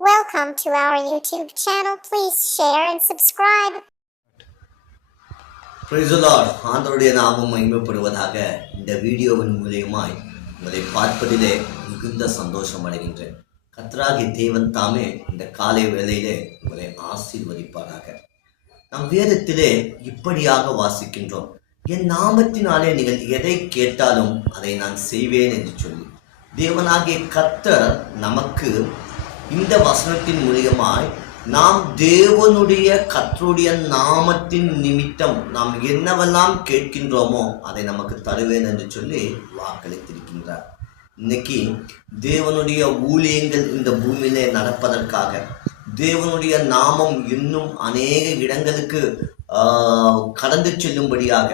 Welcome to our YouTube channel. Please share and subscribe. பிரைசுலார் ஆண்டவருடைய நாமம் மகிமைப்படுவதாக இந்த வீடியோவின் மூலியமாய் உங்களை பார்ப்பதிலே மிகுந்த சந்தோஷம் அடைகின்றேன் கத்ராகி தேவன் தாமே இந்த காலை வேளையிலே உங்களை ஆசீர்வதிப்பாராக நம் வேதத்திலே இப்படியாக வாசிக்கின்றோம் என் நாமத்தினாலே நீங்கள் எதை கேட்டாலும் அதை நான் செய்வேன் என்று சொல்லி. தேவனாகிய கத்தர் நமக்கு இந்த வசனத்தின் மூலியமாய் நாம் தேவனுடைய கத்தருடைய நாமத்தின் நிமித்தம் நாம் என்னவெல்லாம் கேட்கின்றோமோ அதை நமக்கு தருவேன் என்று சொல்லி வாக்களித்திருக்கின்றார். இன்னைக்கு தேவனுடைய ஊழியங்கள் இந்த பூமியிலே நடப்பதற்காக தேவனுடைய நாமம் இன்னும் அநேக இடங்களுக்கு கடந்து செல்லும்படியாக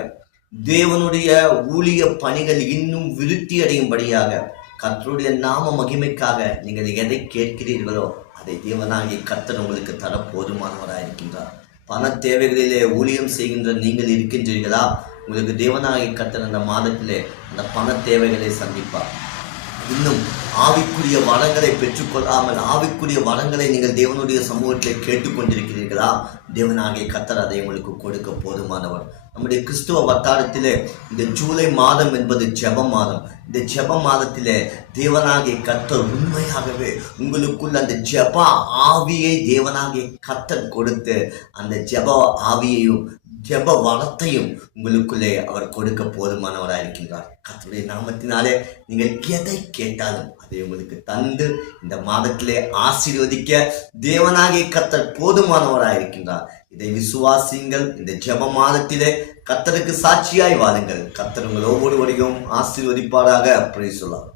தேவனுடைய ஊழிய பணிகள் இன்னும் விருத்தி அடையும்படியாக கத்தருடைய நாம மகிமைக்காக நீங்கள் எதை கேட்கிறீர்களோ அதை தேவனாகி கத்தர் உங்களுக்கு தர போதுமானவராக இருக்கின்றார் பண தேவைகளிலே ஊழியம் செய்கின்ற நீங்கள் இருக்கின்றீர்களா? உங்களுக்கு தேவனாகி கத்தர் அந்த மாதத்திலே அந்த பண தேவைகளை சந்திப்பார். இன்னும் ஆவிக்குரிய வரங்களை பெற்றுக்கொள்ளாமல் ஆவிக்குரிய வரங்களை நீங்கள் தேவனுடைய சமூகத்தில் கேட்டுக்கொண்டிருக்கிறீர்களா? தேவனாகிய கத்தர் அதை உங்களுக்கு கொடுக்க போதுமானவர். நம்முடைய கிறிஸ்துவ வட்டாரத்திலே இந்த ஜூலை மாதம் என்பது ஜெப மாதம். இந்த ஜெப மாதத்திலே தேவனாகிய கத்தர் உண்மையாகவே உங்களுக்குள்ள அந்த ஜெப ஆவியை தேவனாகிய கத்தர் கொடுத்து அந்த ஜெப ஆவியையும் ஜெப வளத்தையும் உங்களுக்குள்ளே அவர் கொடுக்க போதுமானவராக இருக்கின்றார் கத்தருடைய நாமத்தினாலே நீங்கள் எதை கேட்டாலும் அதை உங்களுக்கு தந்து இந்த மாதத்திலே ஆசீர்வதிக்க தேவனாகிய கத்தர் போதுமானவராக இருக்கின்றார். இதை விசுவாசியுங்கள். இந்த ஜெப மாதத்திலே கத்தருக்கு சாட்சியாய் வாருங்கள் கத்தர் உங்கள் ஒவ்வொருவரையும் ஆசீர்வதிப்பாராக. அப்படி சொல்லலாம்